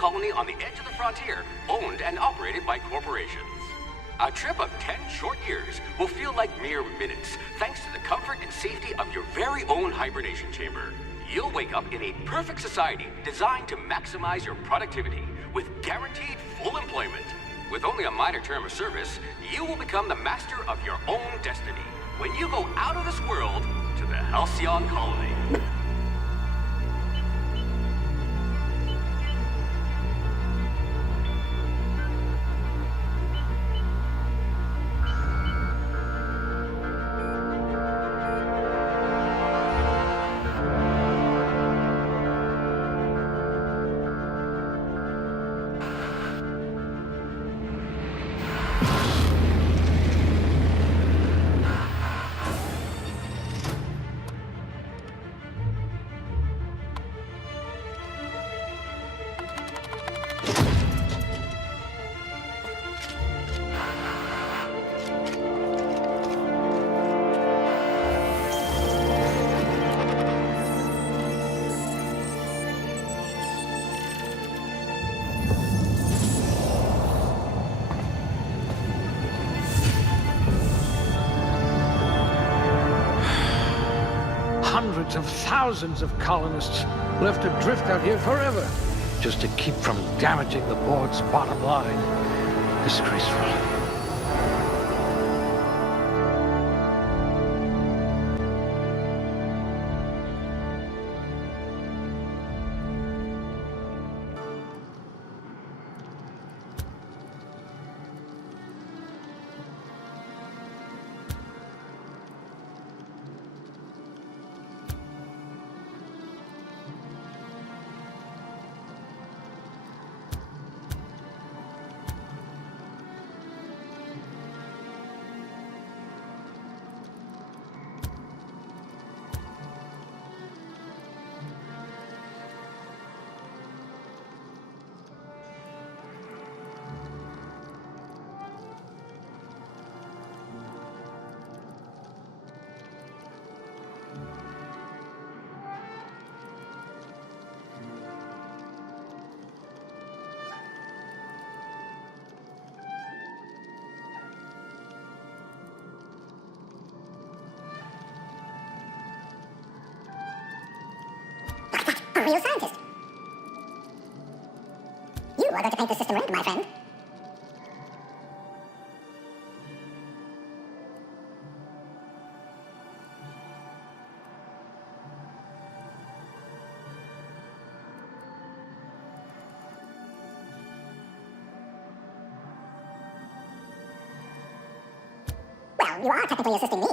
colony on the edge of the frontier, owned and operated by corporations. A trip of 10 short years will feel like mere minutes, thanks to the comfort and safety of your very own hibernation chamber. You'll wake up in a perfect society designed to maximize your productivity with guaranteed full employment. With only a minor term of service, you will become the master of your own destiny when you go out of this world to the Halcyon Colony. Hundreds of thousands of colonists left adrift out here forever, just to keep from damaging the board's bottom line. Disgraceful. A real scientist. You are going to paint the system red, my friend. Well, you are technically assisting me.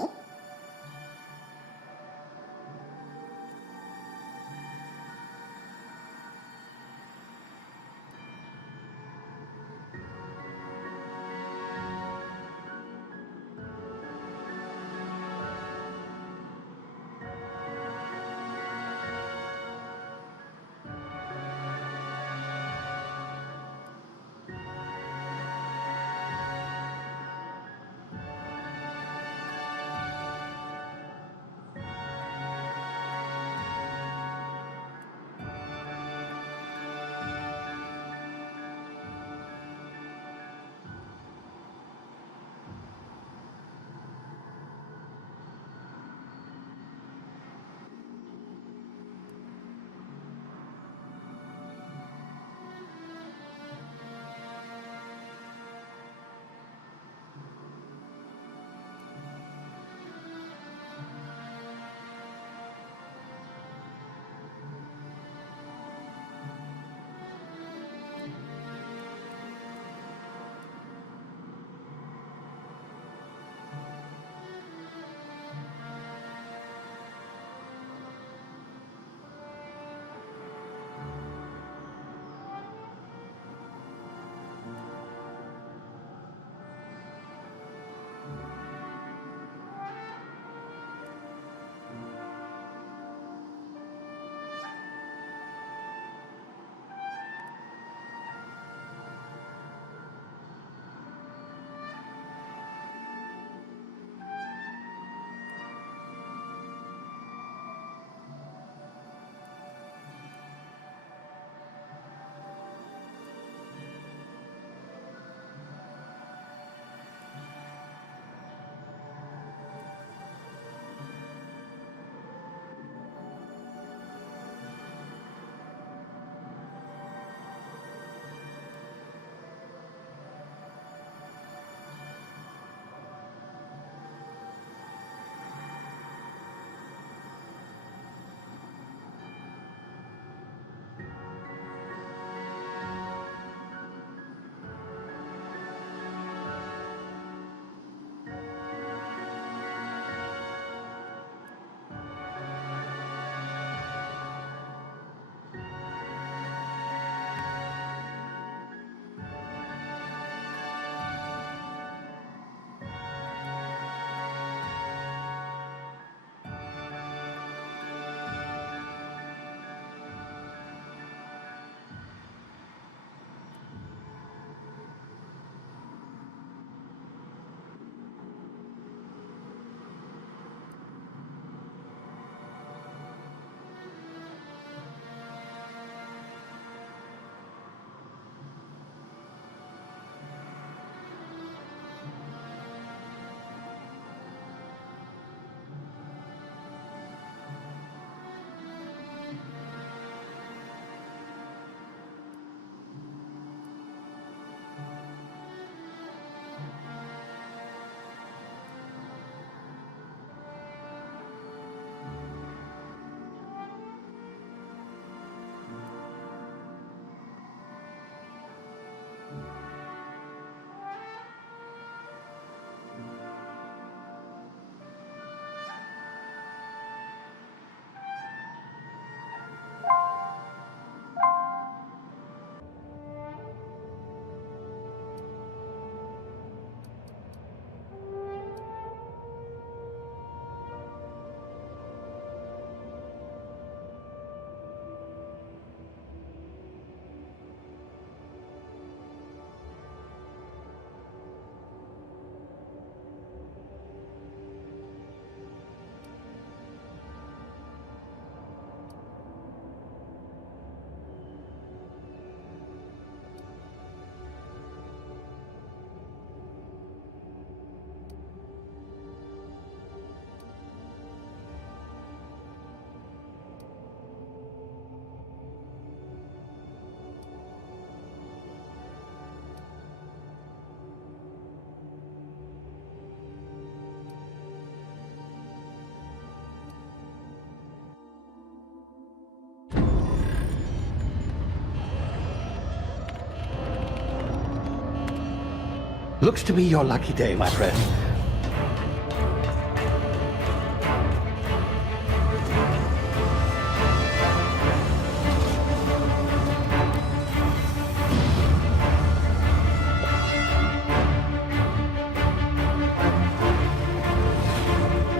Looks to be your lucky day, my friend.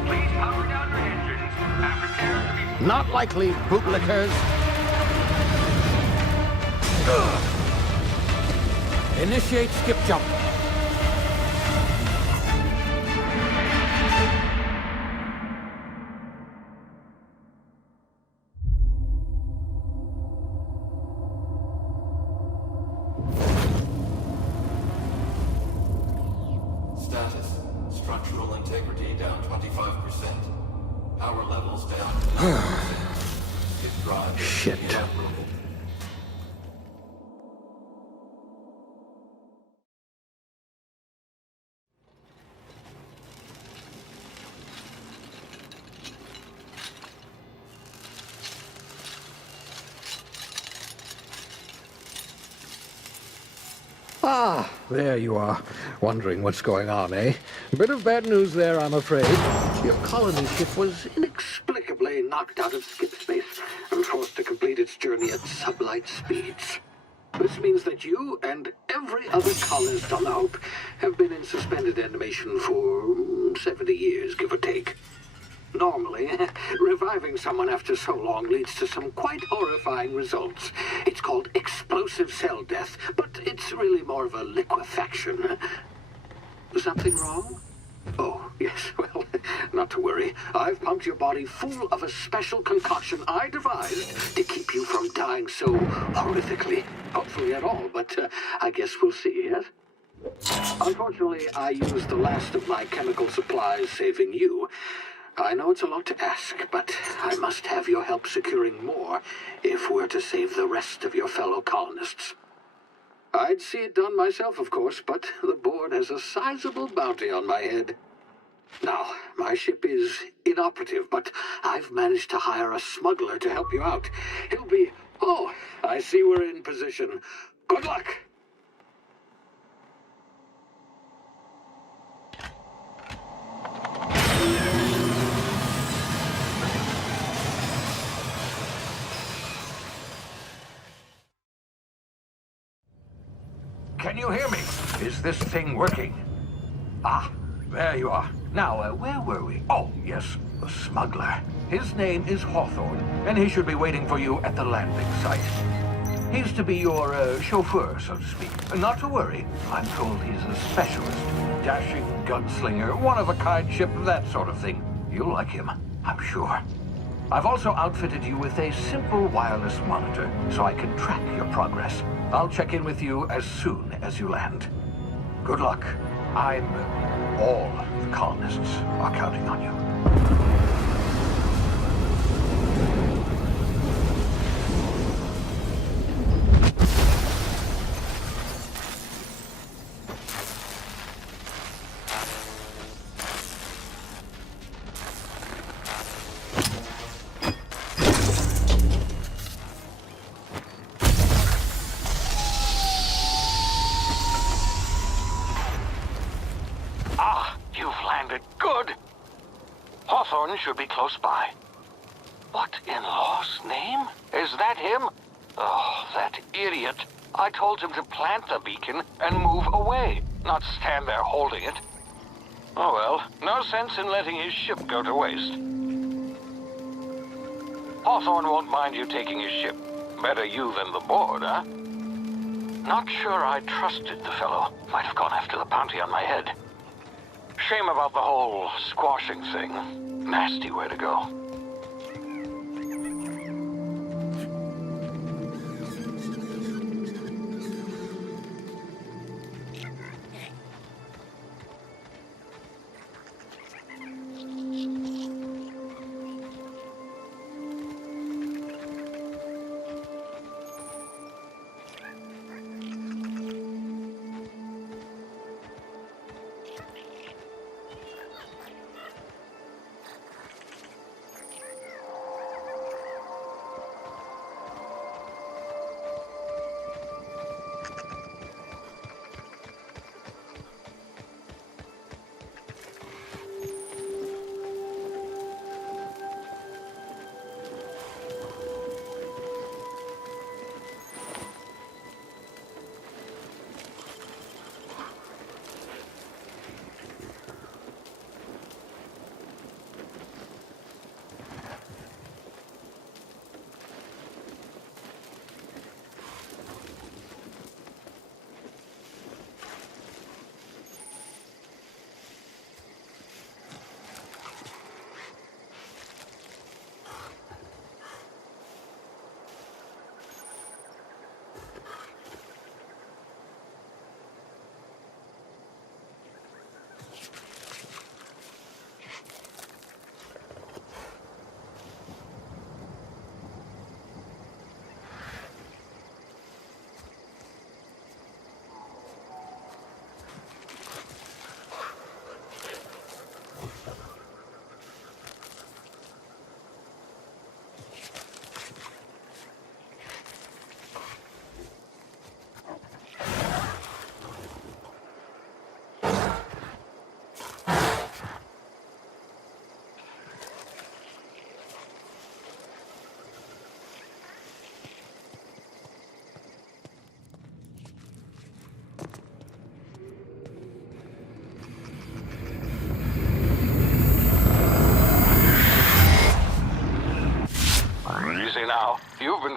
Please power down your engines and prepare to be... Not likely, bootlickers. Initiate skip jump. Status. Structural integrity down 25%. Power levels down 10%. Skip drive. Shit. Inoperable. Ah, there you are. Wondering what's going on, eh? Bit of bad news there, I'm afraid. Your colony ship was inexplicably knocked out of skip space and forced to complete its journey at sublight speeds. This means that you and every other colonist on the Hope have been in suspended animation for 70 years, give or take. Normally, reviving someone after so long leads to some quite horrifying results. It's called explosive cell death, but it's really more of a liquefaction. Something wrong? Oh, yes, well, not to worry. I've pumped your body full of a special concoction I devised to keep you from dying so horrifically. Hopefully at all, but I guess we'll see, yes? Unfortunately, I used the last of my chemical supplies saving you. I know it's a lot to ask, but I must have your help securing more if we're to save the rest of your fellow colonists. I'd see it done myself, of course, but the board has a sizable bounty on my head. Now, my ship is inoperative, but I've managed to hire a smuggler to help you out. He'll be... Oh, I see we're in position. Good luck! Can you hear me? Is this thing working? Ah, there you are. Now, where were we? Oh, yes, the smuggler. His name is Hawthorne, and he should be waiting for you at the landing site. He's to be your chauffeur, so to speak. Not to worry. I'm told he's a specialist. Dashing gunslinger, one-of-a-kind ship, that sort of thing. You'll like him, I'm sure. I've also outfitted you with a simple wireless monitor, so I can track your progress. I'll check in with you as soon as you land. Good luck. All the colonists are counting on you. Should be close by. What in law's name? Is that him? Oh, that idiot. I told him to plant the beacon and move away, not stand there holding it. Oh well, no sense in letting his ship go to waste. Hawthorne won't mind you taking his ship. Better you than the board, huh? Not sure I trusted the fellow. Might have gone after the bounty on my head. Shame about the whole squashing thing. Nasty way to go.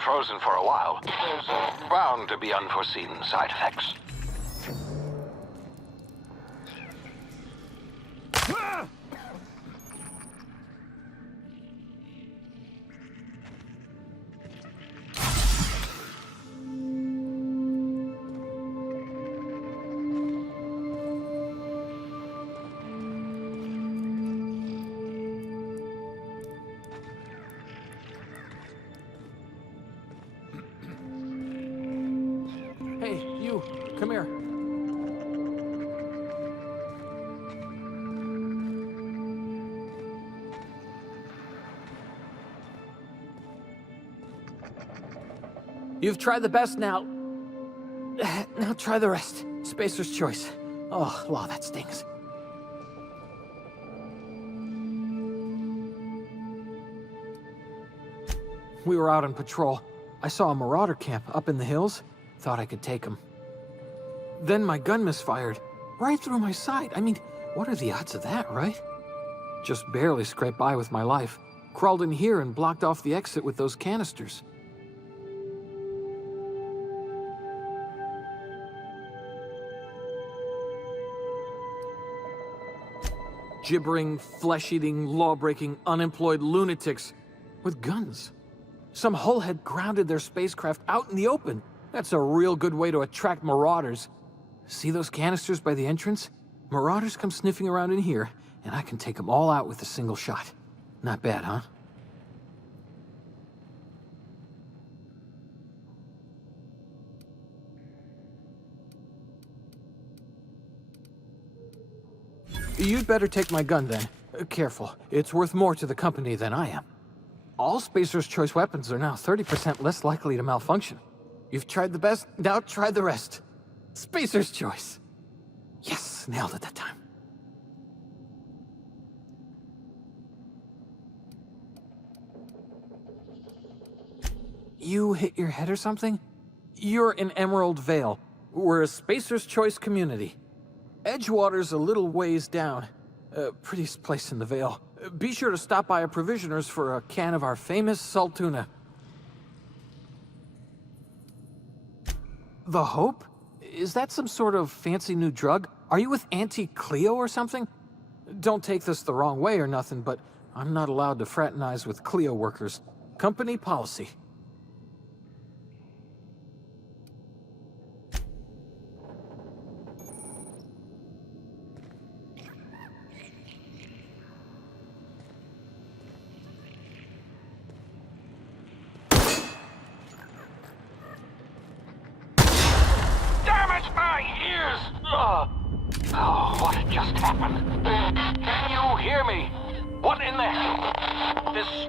been frozen for a while. There's bound to be unforeseen side effects. Hey, you, come here. You've tried the best now. Now try the rest. Spacer's choice. Oh, wow, that stings. We were out on patrol. I saw a marauder camp up in the hills. Thought I could take him. Then my gun misfired. Right through my side. I mean, what are the odds of that, right? Just barely scraped by with my life. Crawled in here and blocked off the exit with those canisters. Gibbering, flesh-eating, law-breaking, unemployed lunatics with guns. Some hull had grounded their spacecraft out in the open. That's a real good way to attract marauders. See those canisters by the entrance? Marauders come sniffing around in here, and I can take them all out with a single shot. Not bad, huh? You'd better take my gun then. Careful, it's worth more to the company than I am. All Spacer's Choice weapons are now 30% less likely to malfunction. You've tried the best, now try the rest. Spacer's Choice. Yes, nailed it that time. You hit your head or something? You're in Emerald Vale. We're a Spacer's Choice community. Edgewater's a little ways down. Prettiest place in the Vale. Be sure to stop by our provisioners for a can of our famous salt tuna. The Hope? Is that some sort of fancy new drug? Are you with Auntie Cleo or something? Don't take this the wrong way or nothing, but I'm not allowed to fraternize with Cleo workers. Company policy. Oh, what just happened? Can you hear me? What in the hell? This...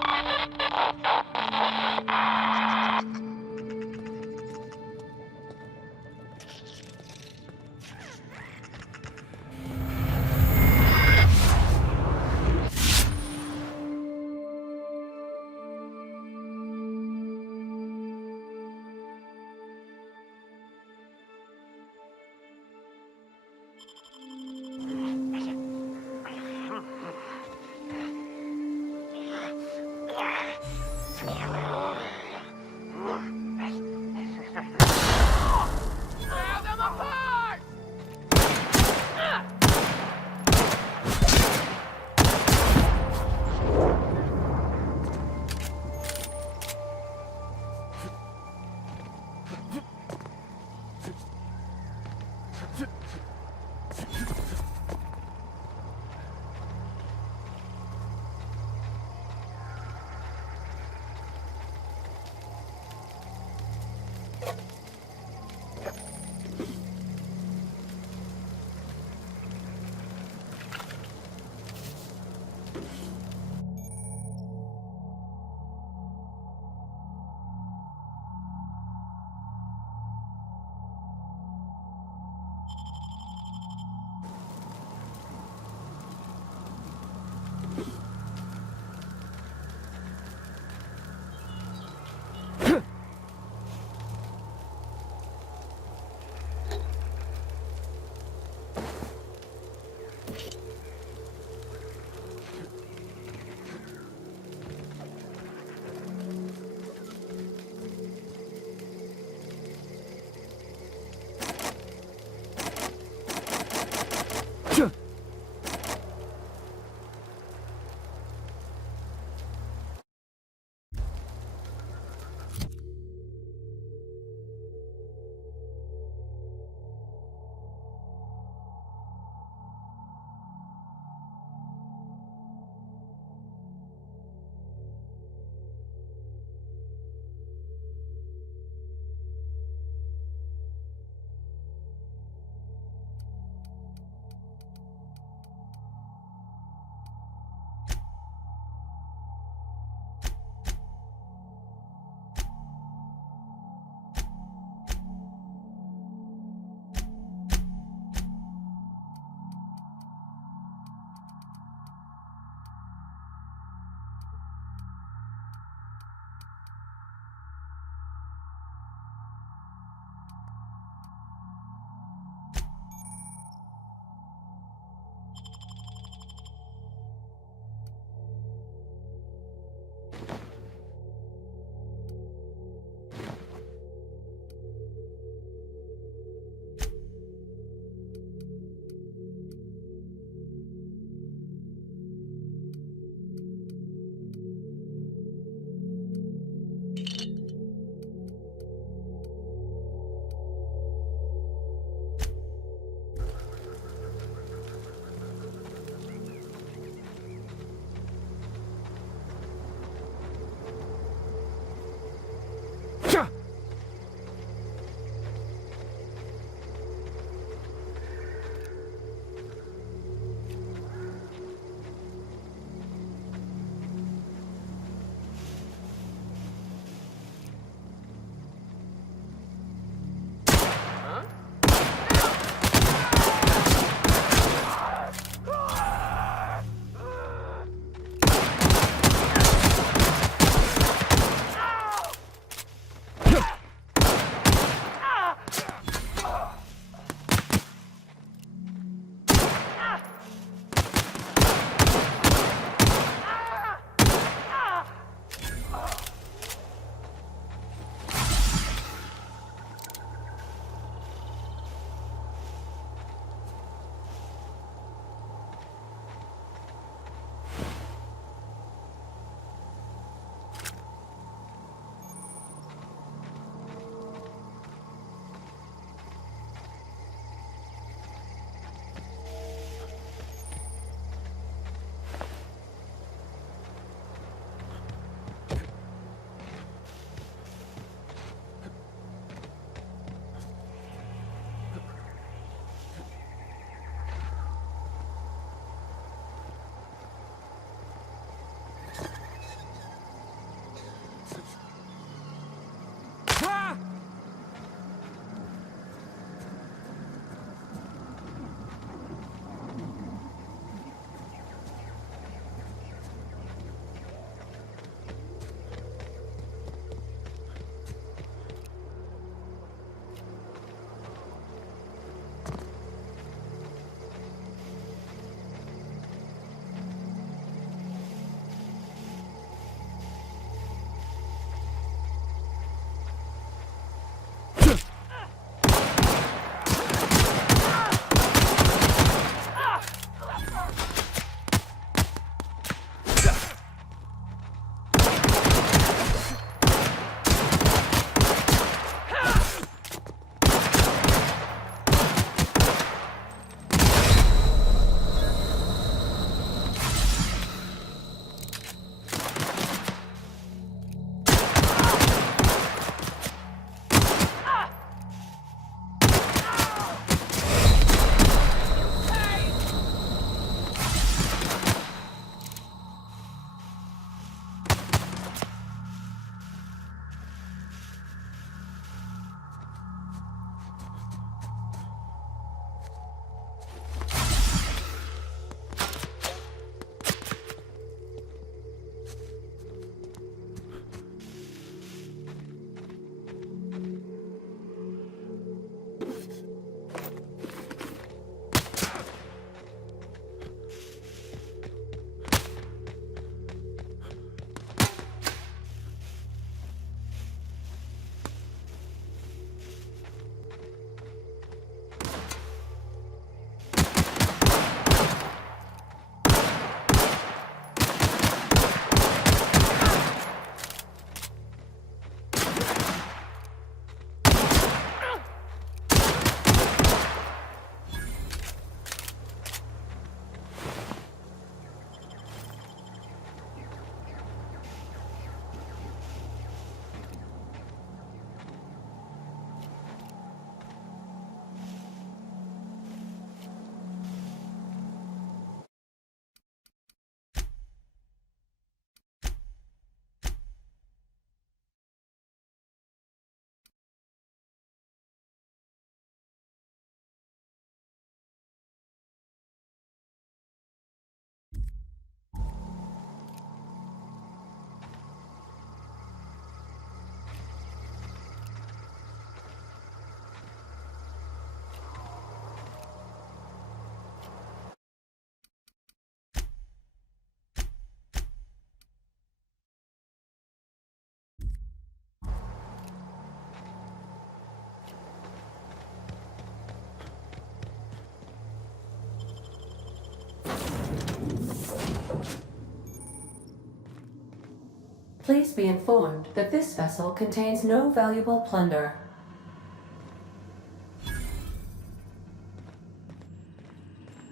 Please be informed that this vessel contains no valuable plunder.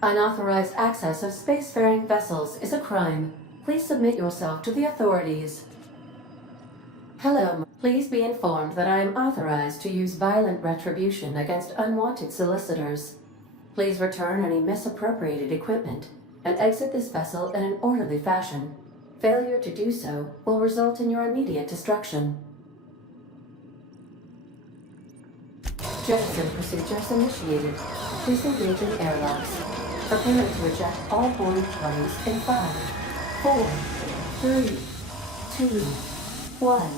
Unauthorized access of spacefaring vessels is a crime. Please submit yourself to the authorities. Hello. Please be informed that I am authorized to use violent retribution against unwanted solicitors. Please return any misappropriated equipment and exit this vessel in an orderly fashion. Failure to do so will result in your immediate destruction. Jettison procedures initiated. Disengaging airlocks. Preparing to eject all boarding parties in 5, 4, 3, 2, 1.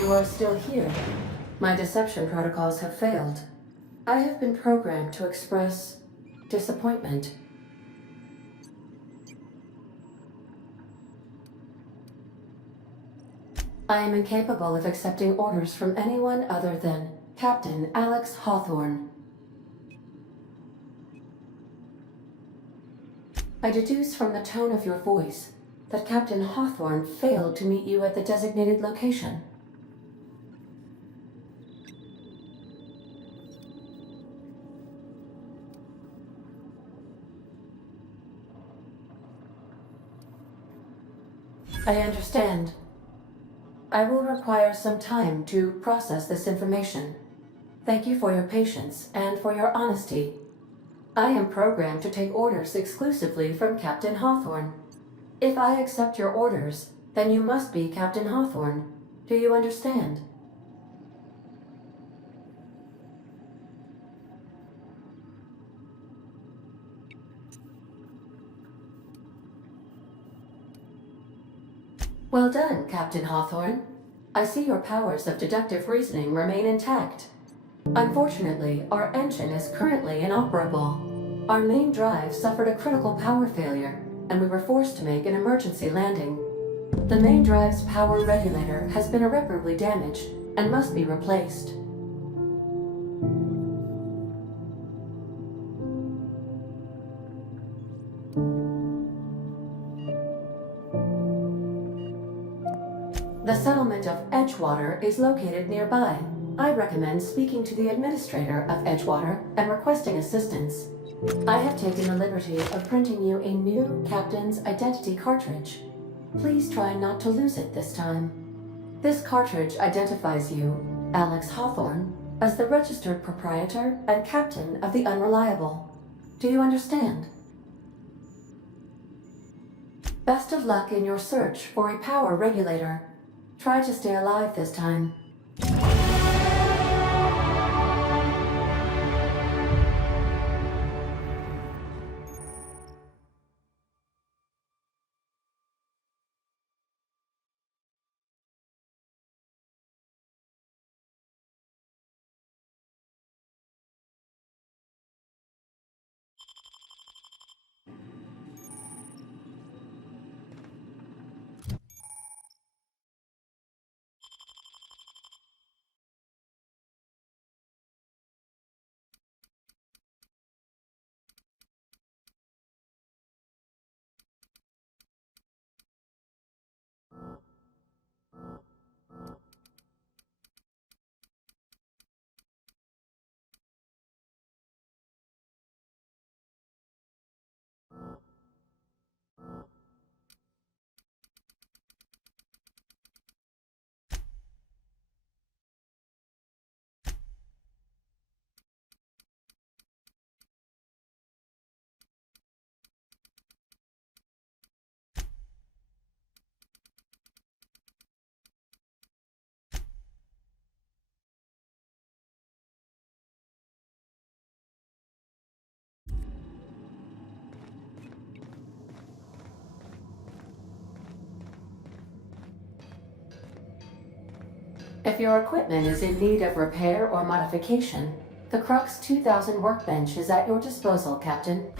You are still here. My deception protocols have failed. I have been programmed to express disappointment. I am incapable of accepting orders from anyone other than Captain Alex Hawthorne. I deduce from the tone of your voice that Captain Hawthorne failed to meet you at the designated location. I understand. I will require some time to process this information. Thank you for your patience and for your honesty. I am programmed to take orders exclusively from Captain Hawthorne. If I accept your orders, then you must be Captain Hawthorne. Do you understand? Well done, Captain Hawthorne. I see your powers of deductive reasoning remain intact. Unfortunately, our engine is currently inoperable. Our main drive suffered a critical power failure, and we were forced to make an emergency landing. The main drive's power regulator has been irreparably damaged and must be replaced. The settlement of Edgewater is located nearby. I recommend speaking to the administrator of Edgewater and requesting assistance. I have taken the liberty of printing you a new captain's identity cartridge. Please try not to lose it this time. This cartridge identifies you, Alex Hawthorne, as the registered proprietor and captain of the Unreliable. Do you understand? Best of luck in your search for a power regulator. Try to stay alive this time. If your equipment is in need of repair or modification, the Crux 2000 workbench is at your disposal, Captain.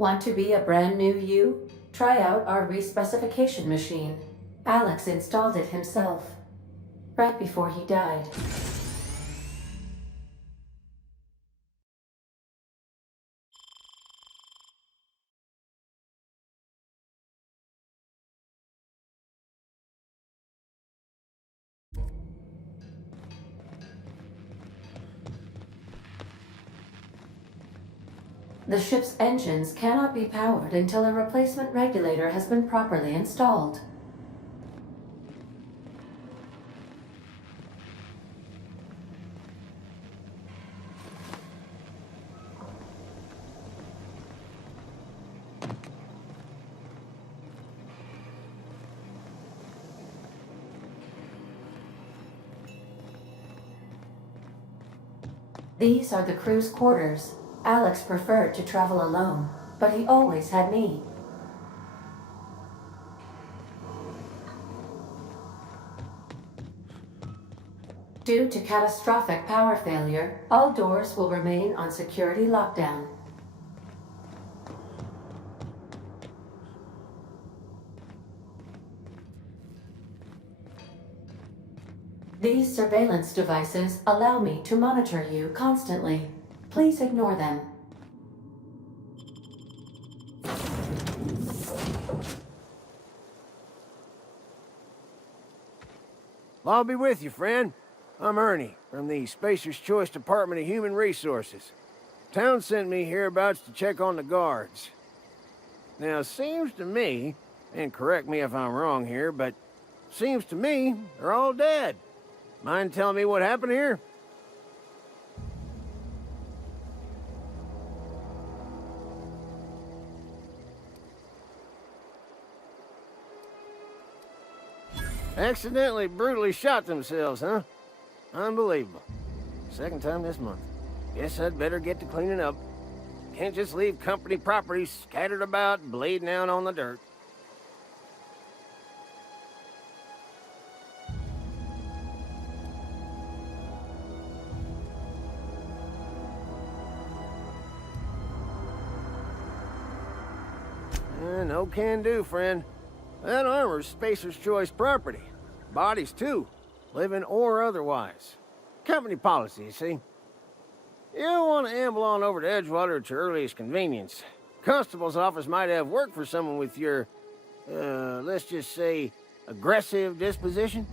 Want to be a brand new you? Try out our respecification machine. Alex installed it himself, right before he died. The ship's engines cannot be powered until a replacement regulator has been properly installed. These are the crew's quarters. Alex preferred to travel alone, but he always had me. Due to catastrophic power failure, all doors will remain on security lockdown. These surveillance devices allow me to monitor you constantly. Please ignore them. I'll be with you, friend. I'm Ernie, from the Spacer's Choice Department of Human Resources. Town sent me hereabouts to check on the guards. Now, seems to me, and correct me if I'm wrong here, but seems to me they're all dead. Mind telling me what happened here? Accidentally brutally shot themselves, huh? Unbelievable. Second time this month. Guess I'd better get to cleaning up. Can't just leave company property scattered about, bleeding out on the dirt. No can do, friend. That armor's Spacer's Choice property. Bodies, too. Living or otherwise. Company policy, you see. You don't want to amble on over to Edgewater at your earliest convenience. Constable's office might have work for someone with your, let's just say, aggressive disposition.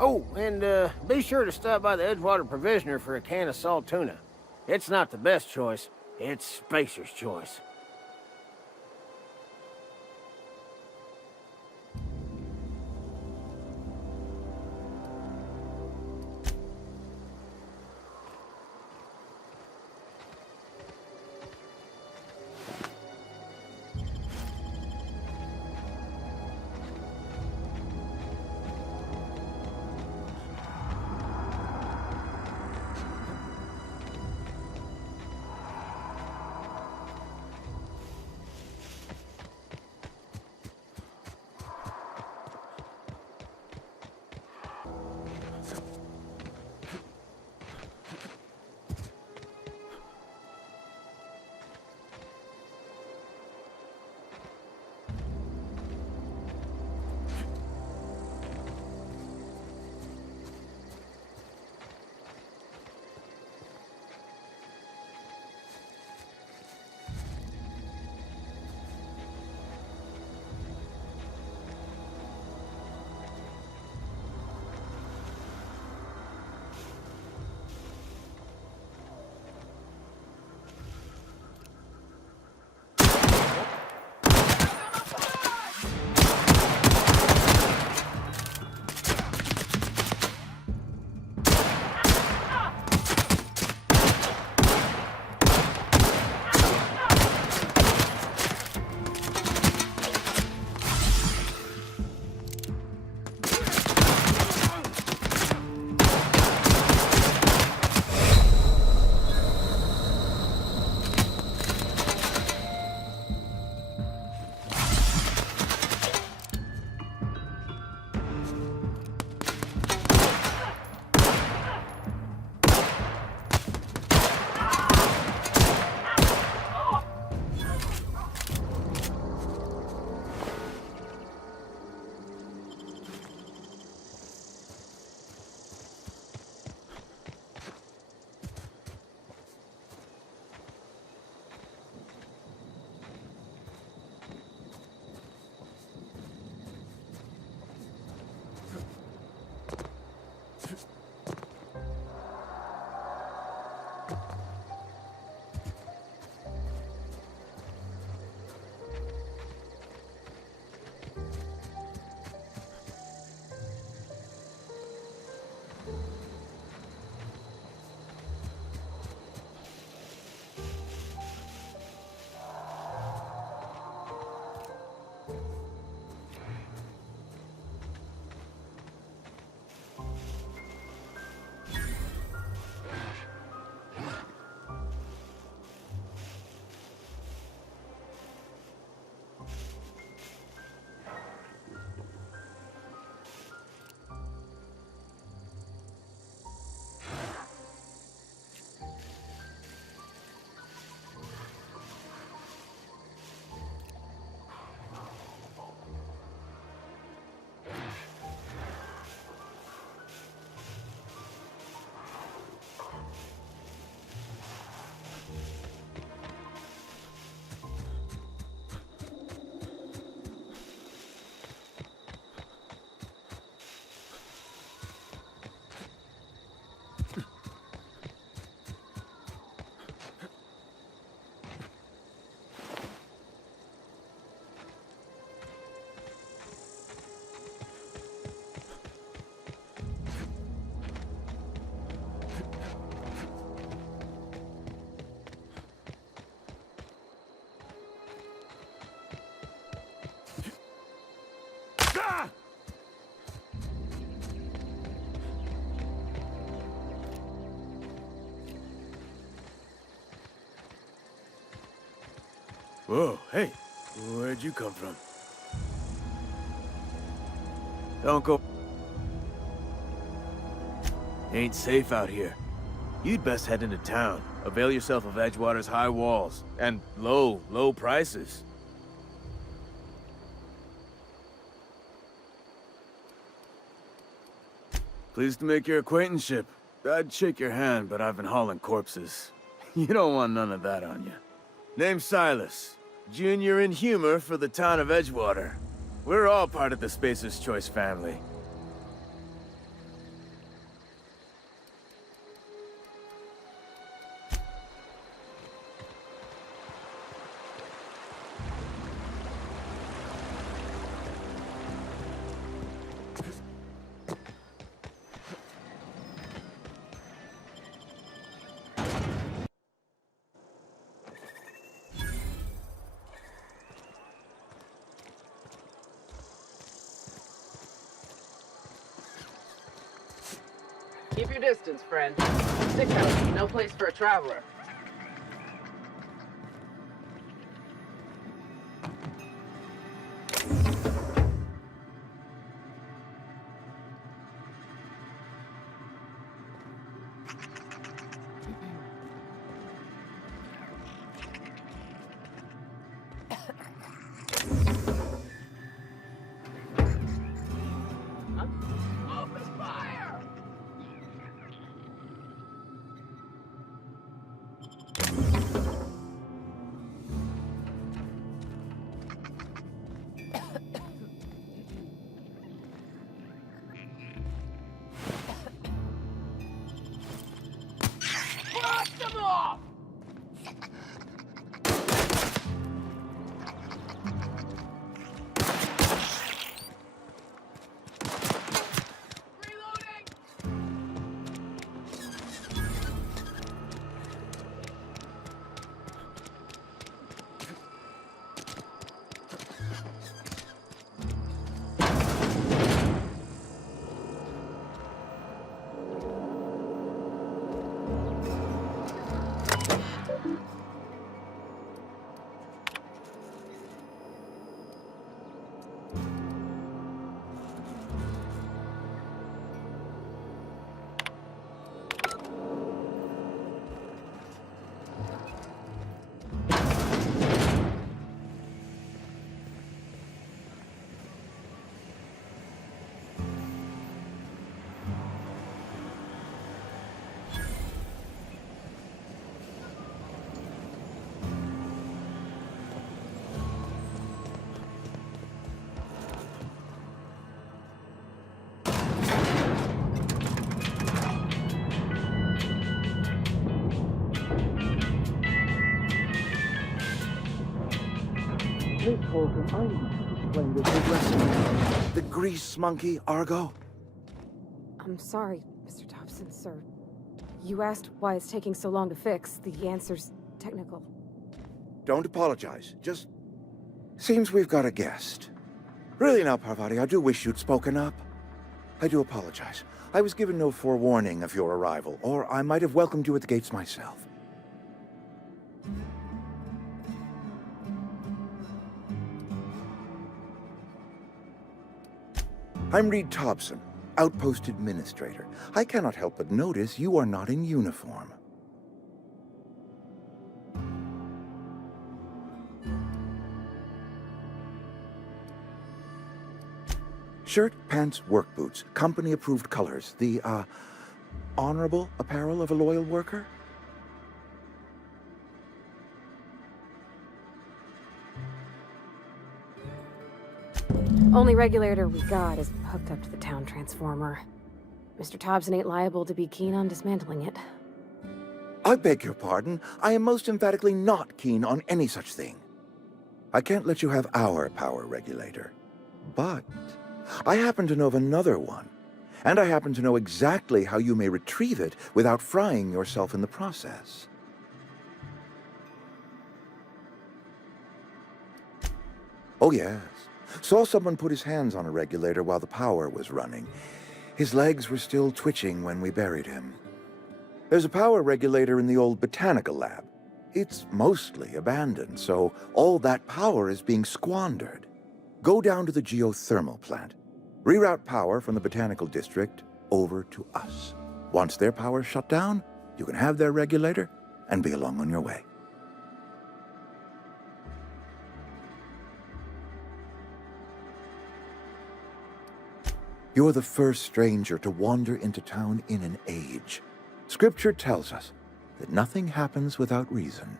Oh, and be sure to stop by the Edgewater Provisioner for a can of salt tuna. It's not the best choice. It's Spacer's Choice. Whoa, hey, where'd you come from? Don't go... Ain't safe out here. You'd best head into town. Avail yourself of Edgewater's high walls and low prices. Pleased to make your acquaintanceship. I'd shake your hand, but I've been hauling corpses. You don't want none of that on you. Name's Silas. Junior in humor for the town of Edgewater. We're all part of the Spacer's Choice family. Keep your distance, friend. Stick out. No place for a traveler. The grease monkey, Argo? I'm sorry, Mr. Thompson, sir. You asked why it's taking so long to fix. The answer's technical. Don't apologize. Just... seems we've got a guest. Really now, Parvati, I do wish you'd spoken up. I do apologize. I was given no forewarning of your arrival, or I might have welcomed you at the gates myself. I'm Reed Thompson, Outpost Administrator. I cannot help but notice you are not in uniform. Shirt, pants, work boots, company-approved colors. The, honorable apparel of a loyal worker? Only regulator we got is hooked up to the town transformer. Mr. Thompson ain't liable to be keen on dismantling it. I beg your pardon. I am most emphatically not keen on any such thing. I can't let you have our power regulator. But I happen to know of another one. And I happen to know exactly how you may retrieve it without frying yourself in the process. Oh, yes. Saw someone put his hands on a regulator while the power was running. His legs were still twitching when we buried him. There's a power regulator in the old botanical lab. It's mostly abandoned, so all that power is being squandered. Go down to the geothermal plant. Reroute power from the Botanical District over to us. Once their power's shut down, you can have their regulator and be along on your way. You're the first stranger to wander into town in an age. Scripture tells us that nothing happens without reason.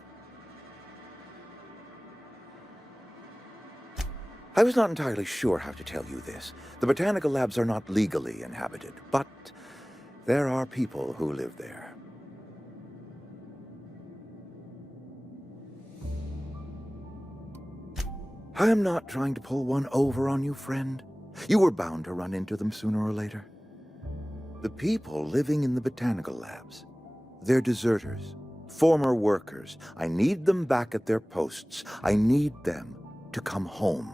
I was not entirely sure how to tell you this. The botanical labs are not legally inhabited, but there are people who live there. I am not trying to pull one over on you, friend. You were bound to run into them sooner or later. The people living in the botanical labs, they're deserters, former workers. I need them back at their posts. I need them to come home.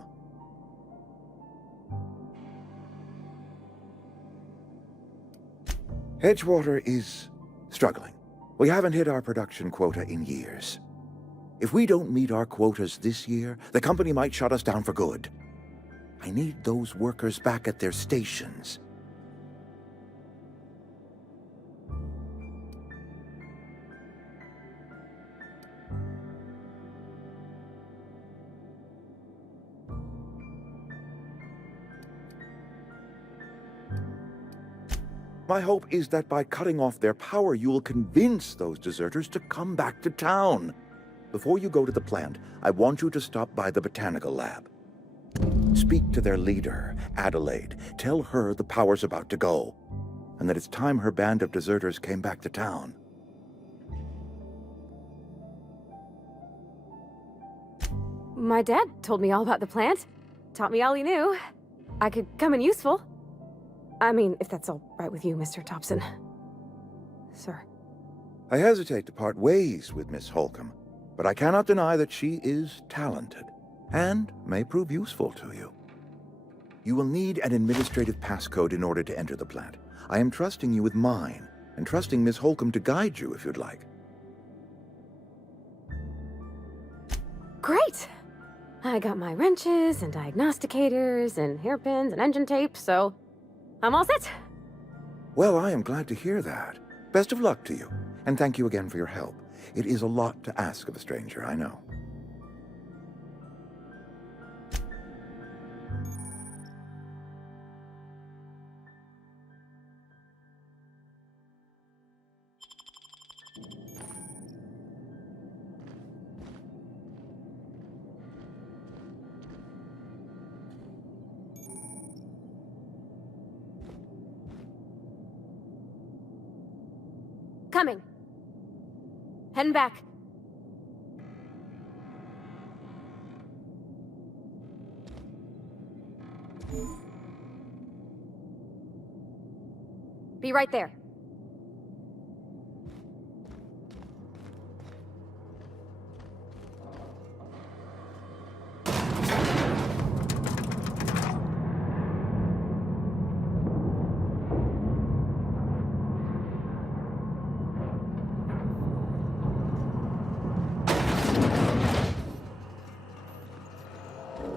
Edgewater is struggling. We haven't hit our production quota in years. If we don't meet our quotas this year, the company might shut us down for good. I need those workers back at their stations. My hope is that by cutting off their power, you will convince those deserters to come back to town. Before you go to the plant, I want you to stop by the botanical lab. Speak to their leader, Adelaide. Tell her the power's about to go, and that it's time her band of deserters came back to town. My dad told me all about the plant. Taught me all he knew. I could come in useful. I mean, if that's all right with you, Mr. Thompson. Sir. I hesitate to part ways with Miss Holcomb, but I cannot deny that she is talented and may prove useful to you. You will need an administrative passcode in order to enter the plant. I am trusting you with mine, and trusting Miss Holcomb to guide you if you'd like. Great! I got my wrenches and diagnosticators and hairpins and engine tape, so I'm all set. Well, I am glad to hear that. Best of luck to you, and thank you again for your help. It is a lot to ask of a stranger, I know. Coming. Heading back. Be right there.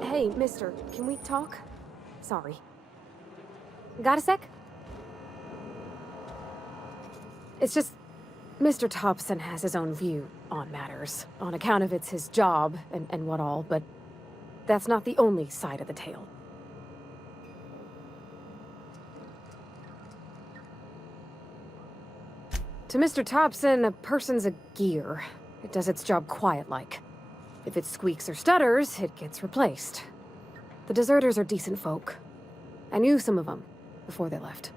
Hey, mister, can we talk? Sorry. Got a sec? It's just, Mr. Thompson has his own view on matters, on account of it's his job and what all, but that's not the only side of the tale. To Mr. Thompson, a person's a gear. It does its job quiet-like. If it squeaks or stutters, it gets replaced. The deserters are decent folk. I knew some of them before they left.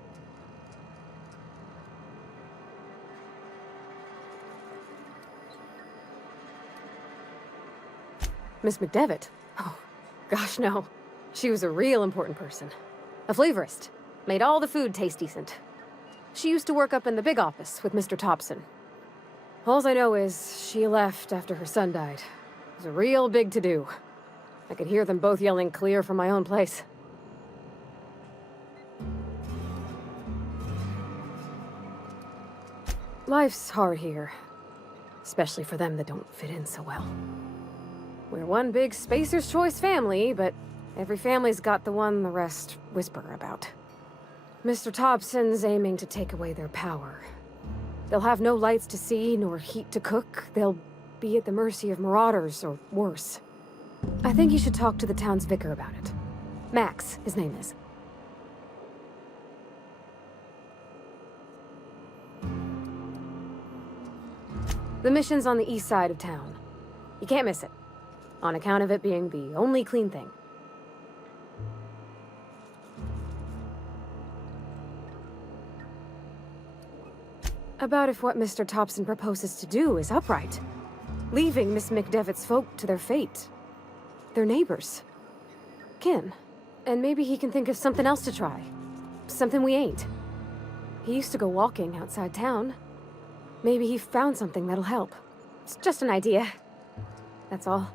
Miss McDevitt? Oh, gosh, no. She was a real important person. A flavorist. Made all the food taste decent. She used to work up in the big office with Mr. Thompson. Alls I know is she left after her son died. It was a real big to-do. I could hear them both yelling clear from my own place. Life's hard here. especially for them that don't fit in so well. We're one big Spacer's Choice family, but every family's got the one the rest whisper about. Mr. Thompson's aiming to take away their power. They'll have no lights to see, nor heat to cook. They'll be at the mercy of marauders, or worse. I think you should talk to the town's vicar about it. Max, his name is. The mission's on the east side of town. You can't miss it, on account of it being the only clean thing. About if what Mr. Thompson proposes to do is upright. Leaving Miss McDevitt's folk to their fate. They're neighbors. Kin. And maybe he can think of something else to try. Something we ain't. He used to go walking outside town. Maybe he found something that'll help. It's just an idea. That's all.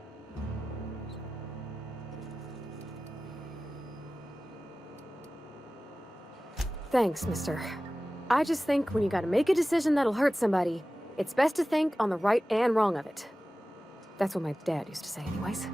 Thanks, mister. I just think when you gotta make a decision that'll hurt somebody, it's best to think on the right and wrong of it. That's what my dad used to say anyways.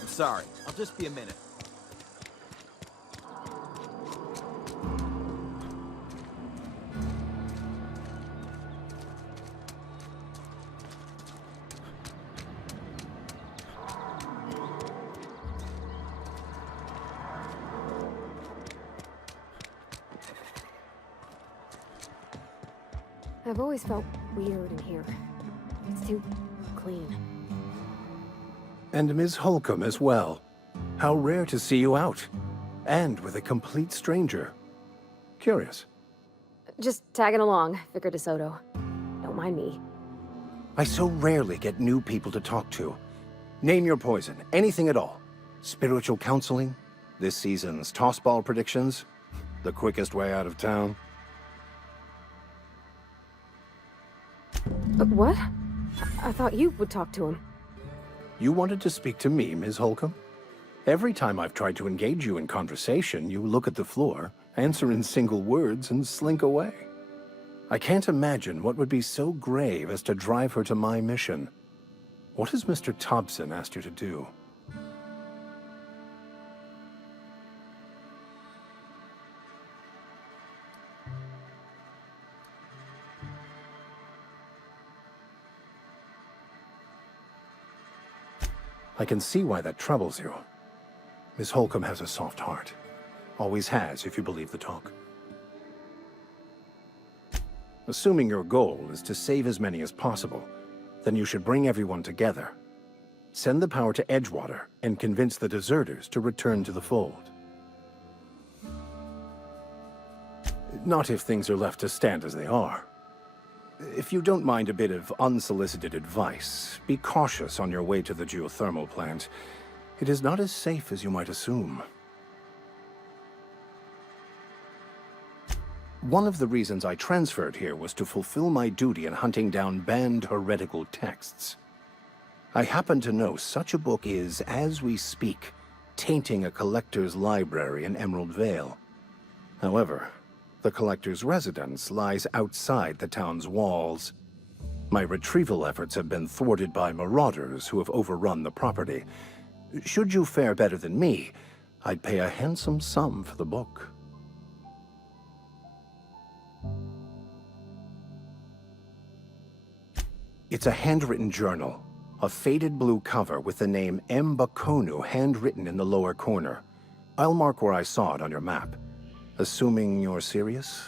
I'm sorry. I'll just be a minute. I've always felt weird in here. It's too clean. And Ms. Holcomb as well. How rare to see you out. And with a complete stranger. Curious. Just tagging along, Vicar DeSoto. Don't mind me. I so rarely get new people to talk to. Name your poison, anything at all. Spiritual counseling, this season's tossball predictions, the quickest way out of town. What? I thought you would talk to him. You wanted to speak to me, Ms. Holcomb? Every time I've tried to engage you in conversation, you look at the floor, answer in single words, and slink away. I can't imagine what would be so grave as to drive her to my mission. What has Mr. Thompson asked you to do? I can see why that troubles you. Miss Holcomb has a soft heart. Always has, if you believe the talk. Assuming your goal is to save as many as possible, then you should bring everyone together. Send the power to Edgewater and convince the deserters to return to the fold. Not if things are left to stand as they are. If you don't mind a bit of unsolicited advice, be cautious on your way to the geothermal plant. It is not as safe as you might assume. One of the reasons I transferred here was to fulfill my duty in hunting down banned heretical texts. I happen to know such a book is, as we speak, tainting a collector's library in Emerald Vale. However, the collector's residence lies outside the town's walls. My retrieval efforts have been thwarted by marauders who have overrun the property. Should you fare better than me, I'd pay a handsome sum for the book. It's a handwritten journal, a faded blue cover with the name M. Bakonu handwritten in the lower corner. I'll mark where I saw it on your map. Assuming you're serious?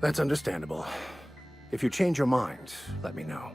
That's understandable. If you change your mind, let me know.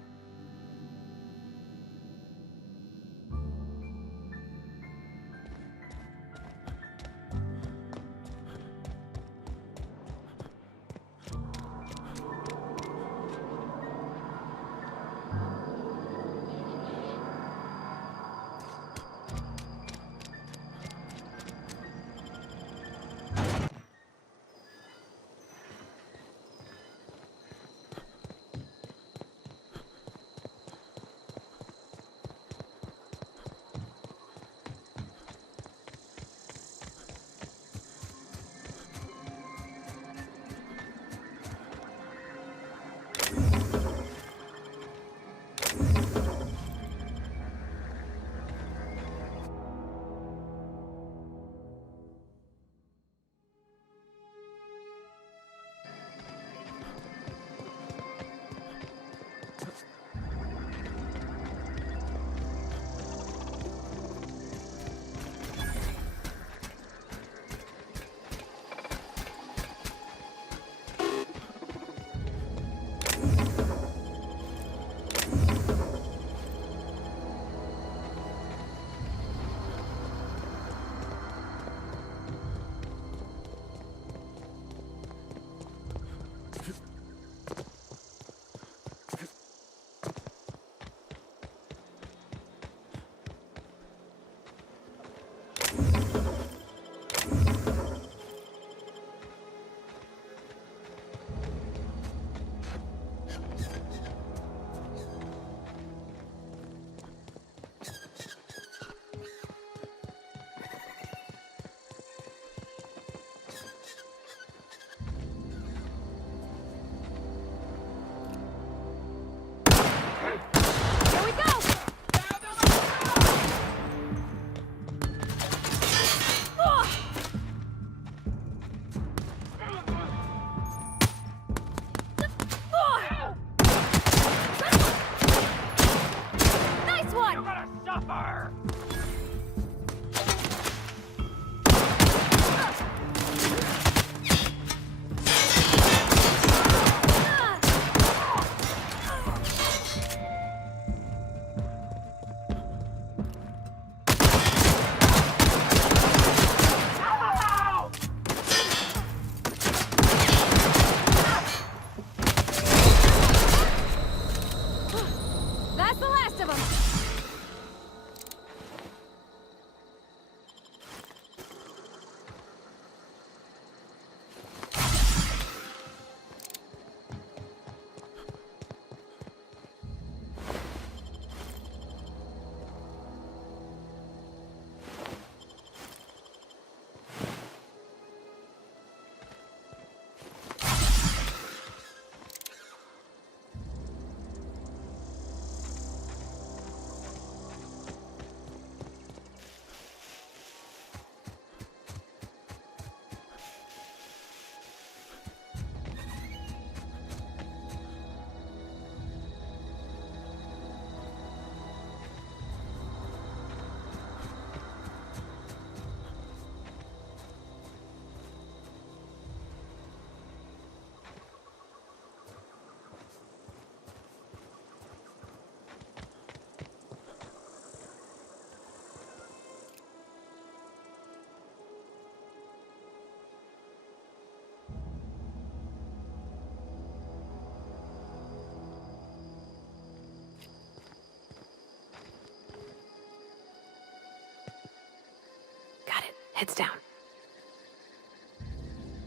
Heads down.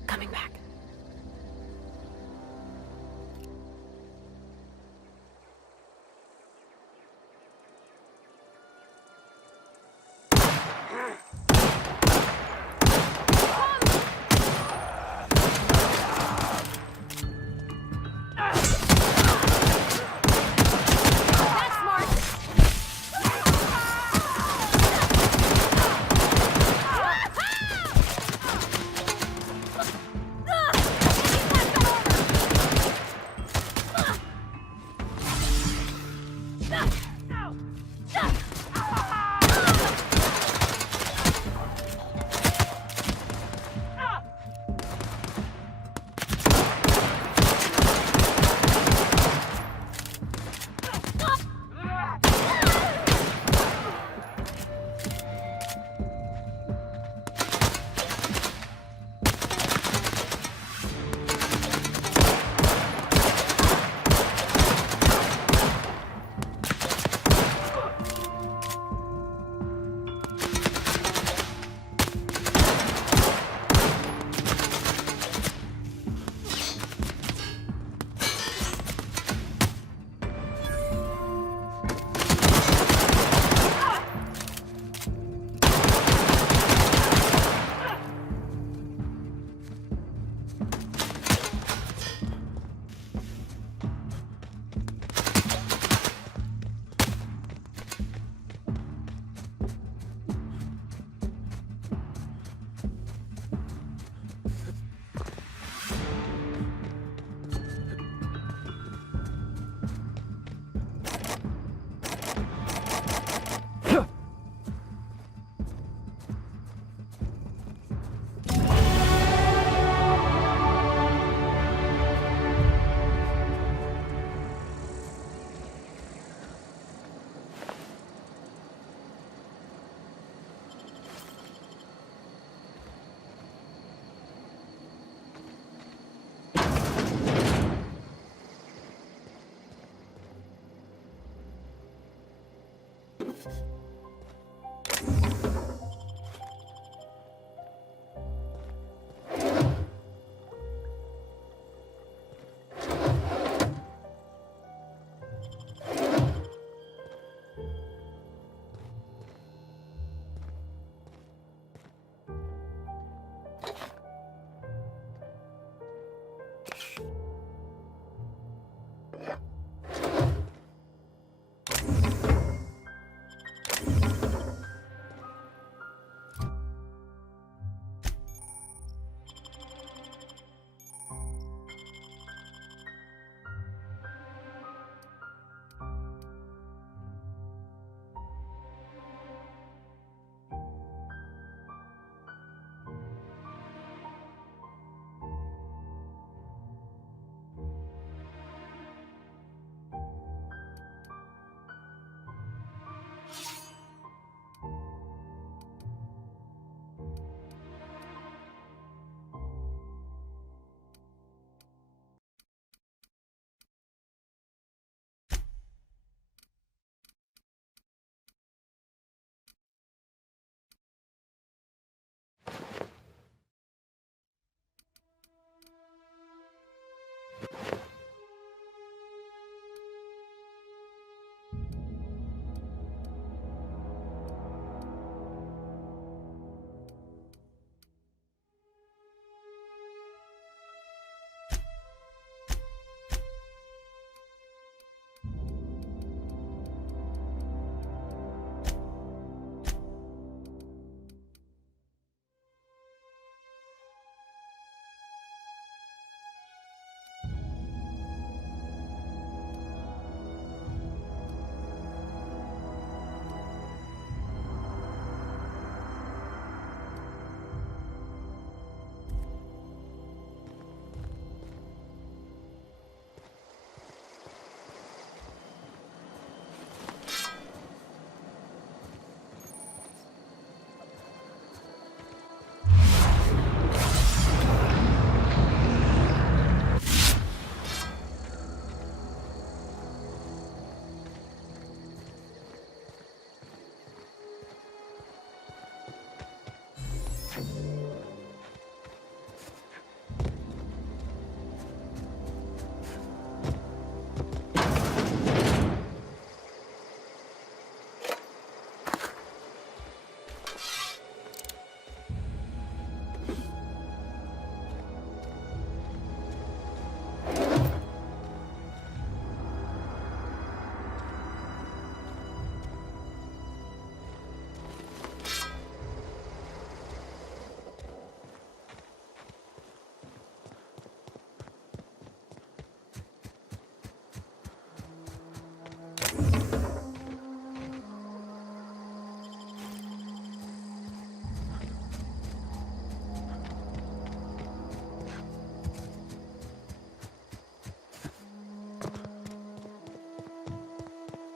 Coming back. Ah!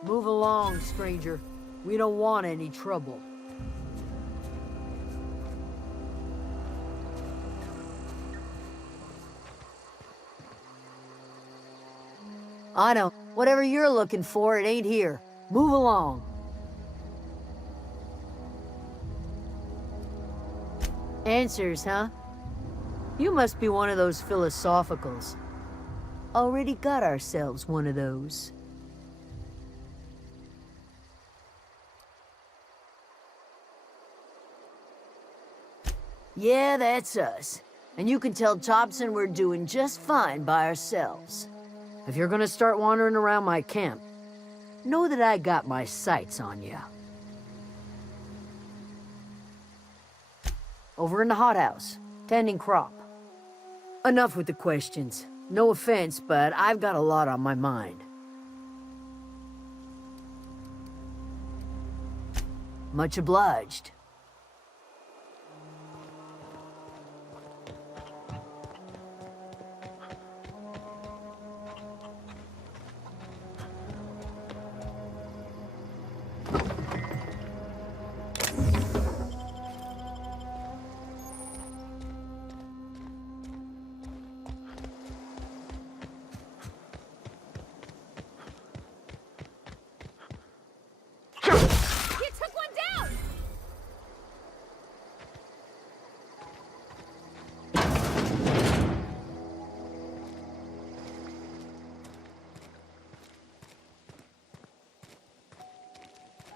Move along, stranger. We don't want any trouble. I know. Whatever you're looking for, it ain't here. Move along. Answers, huh? You must be one of those philosophicals. Already got ourselves one of those. Yeah, that's us. And you can tell Thompson we're doing just fine by ourselves. If you're gonna start wandering around my camp, know that I got my sights on you. Over in the hothouse, tending crop. Enough with the questions. No offense, but I've got a lot on my mind. Much obliged.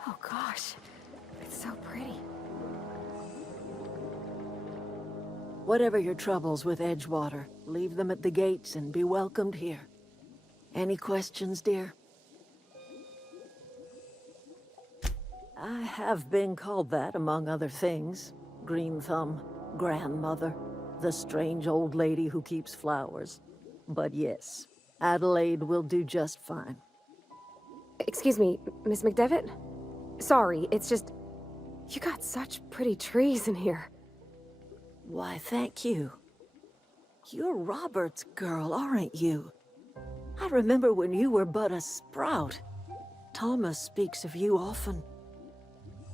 Oh gosh, it's so pretty. Whatever your troubles with Edgewater, leave them at the gates and be welcomed here. Any questions, dear? I have been called that, among other things. Green Thumb, grandmother, the strange old lady who keeps flowers. But yes, Adelaide will do just fine. Excuse me, Miss McDevitt? Sorry, it's just... You got such pretty trees in here. Why, thank you. You're Robert's girl, aren't you? I remember when you were but a sprout. Thomas speaks of you often.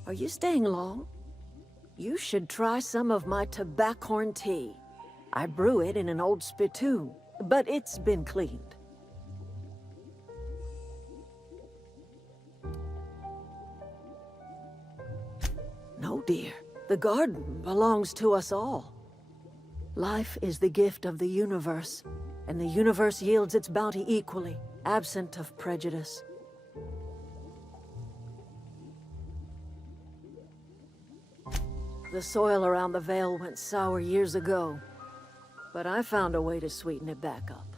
Are you staying long? You should try some of my tobaccorn tea. I brew it in an old spittoon, but it's been cleaned. No, dear. The garden belongs to us all. Life is the gift of the universe, and the universe yields its bounty equally, absent of prejudice. The soil around the Vale went sour years ago, but I found a way to sweeten it back up.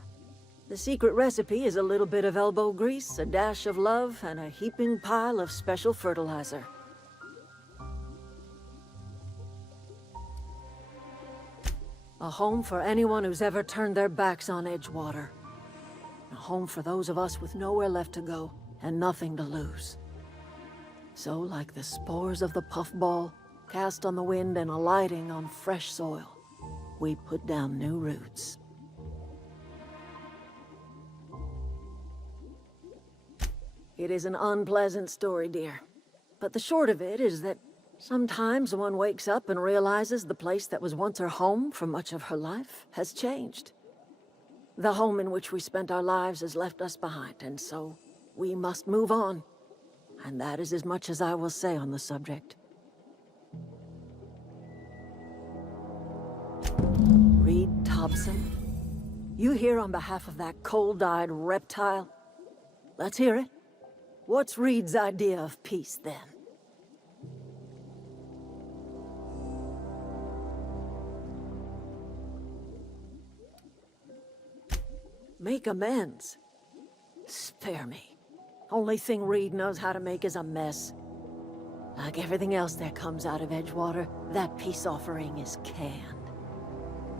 The secret recipe is a little bit of elbow grease, a dash of love, and a heaping pile of special fertilizer. A home for anyone who's ever turned their backs on Edgewater. A home for those of us with nowhere left to go and nothing to lose. So, like the spores of the puffball, cast on the wind and alighting on fresh soil, we put down new roots. It is an unpleasant story, dear. But the short of it is that sometimes one wakes up and realizes the place that was once her home for much of her life has changed. The home in which we spent our lives has left us behind, and so we must move on. And that is as much as I will say on the subject. Thompson? You here on behalf of that cold-eyed reptile? Let's hear it. What's Reed's idea of peace, then? Make amends? Spare me. Only thing Reed knows how to make is a mess. Like everything else that comes out of Edgewater, that peace offering is canned.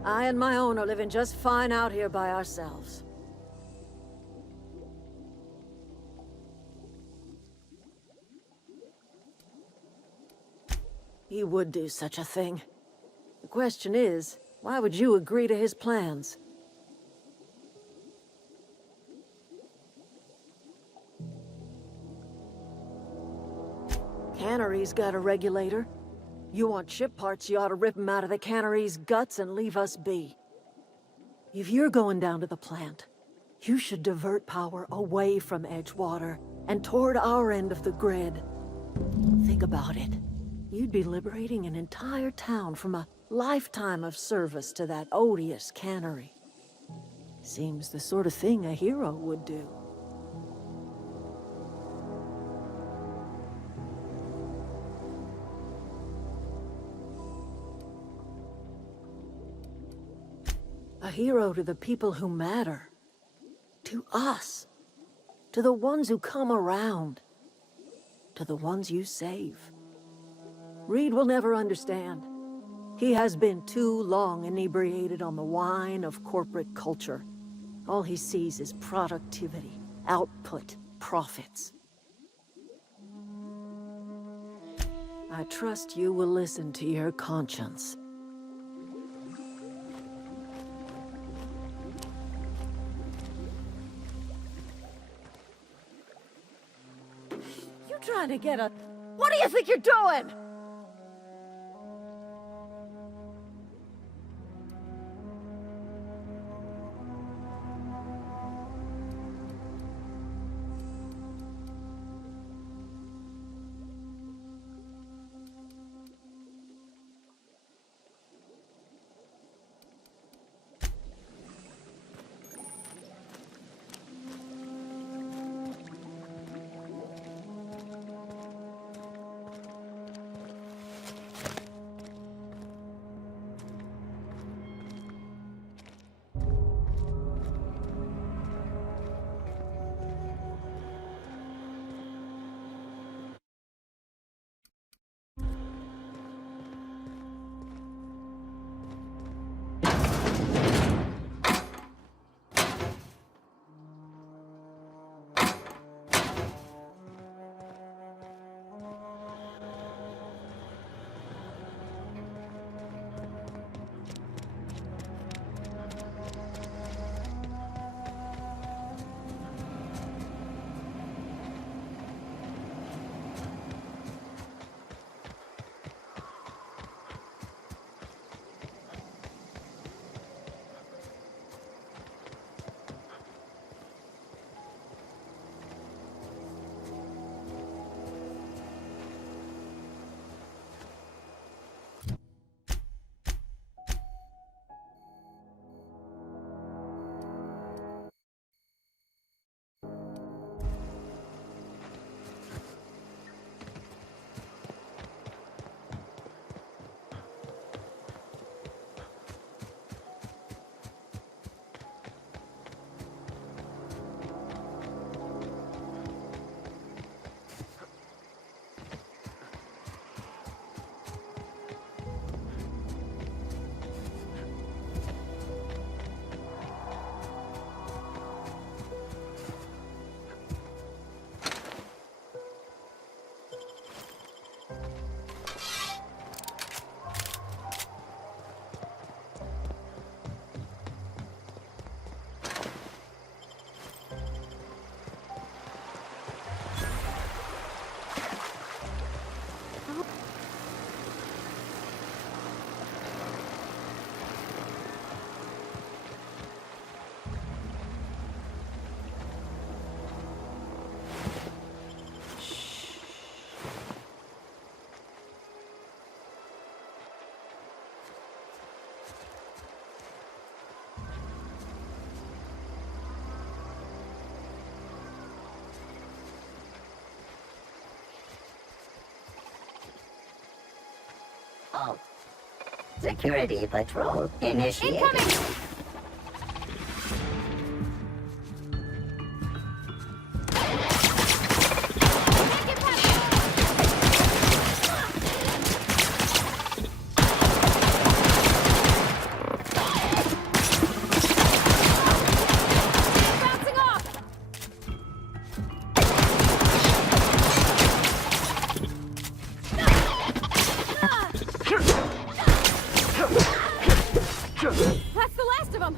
I and my own are living just fine out here by ourselves. He would do such a thing. The question is, why would you agree to his plans? Cannery's got a regulator. You want ship parts, you ought to rip them out of the cannery's guts and leave us be. If you're going down to the plant, you should divert power away from Edgewater and toward our end of the grid. Think about it. You'd be liberating an entire town from a lifetime of service to that odious cannery. Seems the sort of thing a hero would do. A hero to the people who matter. To us. To the ones who come around. To the ones you save. Reed will never understand. He has been too long inebriated on the wine of corporate culture. All he sees is productivity, output, profits. I trust you will listen to your conscience. Trying to get a... What do you think you're doing? Oh. Security patrol initiated. Incoming! That's the last of them!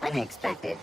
Unexpected.